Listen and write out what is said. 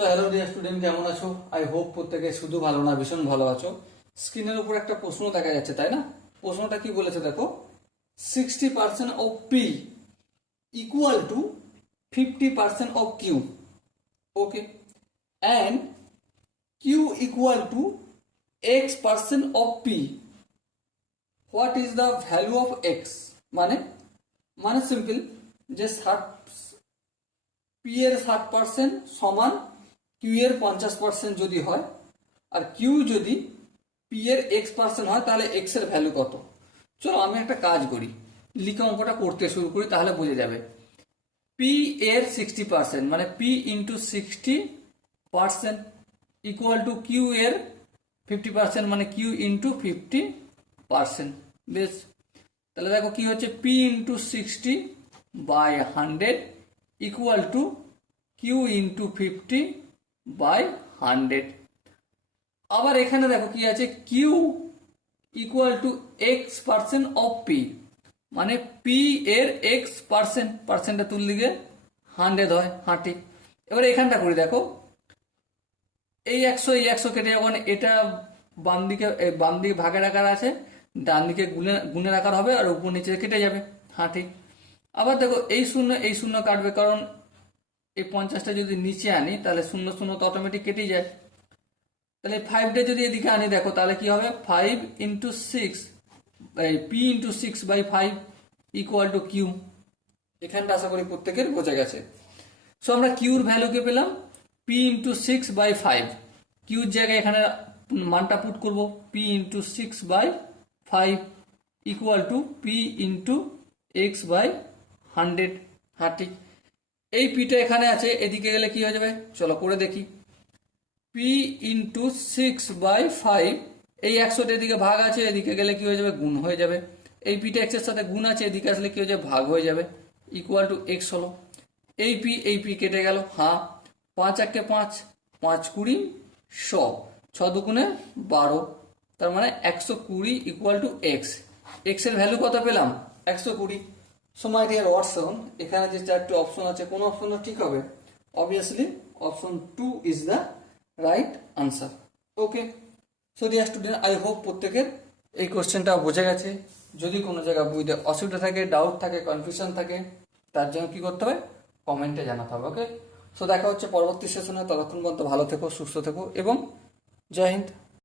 So hello dear student, কেমন আছো? I hope প্রত্যেকে শুধু ভালো না ভীষণ ভালো আছো। স্ক্রিনের উপর একটা প্রশ্ন দেখা যাচ্ছে, তাই না? প্রশ্নটা কি বলেছে দেখো, 60% of P equal to 50% of Q. Okay, and Q equal to x% of P. What is the value of X? মানে মানে সিম্পল, যে 60 পি এর 60% সমান কিউ এর 50% যদি হয়, আর কিউ যদি পি এর x% হয়, তাহলে এক্স এর ভ্যালু কত? চলো আমি একটা কাজ করি, লিখে অঙ্কটা করতে শুরু করি, তাহলে বুঝে যাবে। পি এর 60% মানে P into 60% equal to Q এর 50% মানে কিউ ইন্টু 50%। বেশ, তাহলে দেখো কি হচ্ছে, P into 60/100 equal to Q into 50/100। আবার এখানে দেখো কি আছে, Q equal to x% of P, মানে পি এর x%, পার্সেন্টটা তুললে গিয়ে 100 হয়। হ্যাঁ ঠিক। এবার এখানটা করি, দেখো এই 100 কেটে যখন এটা বাম দিকে ভাগের আকার আছে, ডান দিকে গুণের আকার হবে, আর উপর নিচে কেটে যাবে। হ্যাঁ ঠিক। আবার দেখো এই শূন্য কাটবে, কারণ এই 50টা যদি নিচে আনি তাহলে শূন্য শূন্য তো অটোমেটিক কেটে যায়। তাহলে 5টা যদি এদিকে আনি, দেখো তাহলে কি হবে, 5 into 6 P into 6/5 equal to Q. এখানটা আশা করি প্রত্যেকের বোঝা গেছে। সো আমরা কিউর ভ্যালুকে পেলাম পি ইন্টু 6/5। কিউর জায়গায় এখানে মানটা পুট করবো, P into 6/5 equal two P into x/100। হ্যাঁ ঠিক। এই পিটা এখানে আছে, এদিকে গেলে কি হয়ে যাবে, চলো করে দেখি। পি ইন্টু 6/5, এই 100টা এদিকে ভাগ আছে, এদিকে গেলে কি হয়ে যাবে, গুণ হয়ে যাবে। এই পিটা এক্স এর সাথে গুণ আছে, এদিকে আসলে কি হয়ে যাবে, ভাগ হয়ে যাবে। ইকুয়াল টু এক্স হলো। এই পি কেটে গেল। হ্যাঁ, 5 1 5, 5 20 100, 6 দুগুণে 12, তার মানে 120 ইকুয়াল টু এক্স। এক্স এর ভ্যালু কত পেলাম, 120। সময় ডিয়ার ওয়াটসন, এখানে যে 4টি অপশন আছে, কোন অপশনটা ঠিক হবে? Obviously option 2 is the right answer. Okay, so dear student, I hope প্রত্যেকের এই কোশ্চেনটা বোঝা গেছে। যদি কোনো জায়গায় বুঝতে অসুবিধা থাকে, ডাউট থাকে, কনফিউশন থাকে, তার জন্য কি করতে হবে, কমেন্টে জানাতে হবে। ওকে, সো দেখা হচ্ছে পরবর্তী সেশনে। ততক্ষণ পর্যন্ত ভালো থেকো, সুস্থ থেকো এবং জয় হিন্দ।